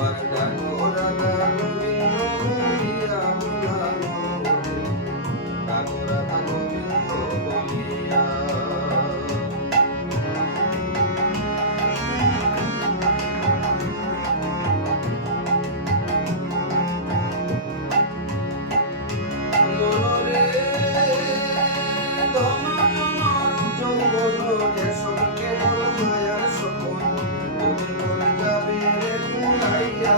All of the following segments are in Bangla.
একবার ডাকো রাধা গোবিন্দ বলিয়া বুলাবো ডাকো রাধা গোবিন্দ বলিয়া মনরে ধন জনর যৌবন এসব কেবল মায়ার সপন তুমি মরে যাবে রে কুড়াইয়া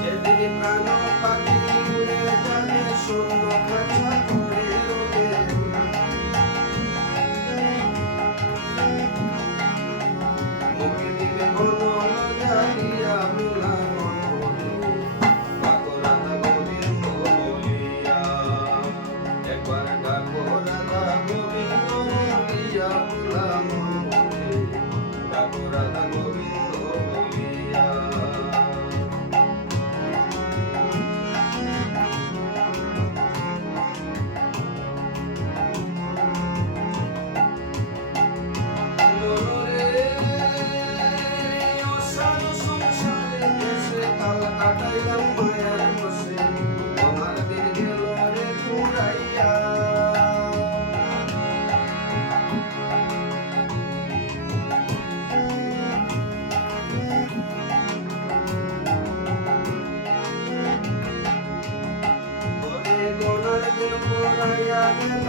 যেদিন প্রাণ পাখি উড়ে যাবে শূন্য খাঁচা করে রবে মুখে দিবে বনন জ্বালিয়া ভোলা মনোরে ডাকো রাধা গোবিন্দ বলিয়া একবার ডাকো রাধা গোবিন্দ বলিয়া ভোলা মনোরে ডাকো রাধা গোবিন্দ বলিয়া কাটাইলাম মায়ার বসে তোমার দিন গেল রে কুড়াইয়া গোনার দিন পড়াইয়া গেল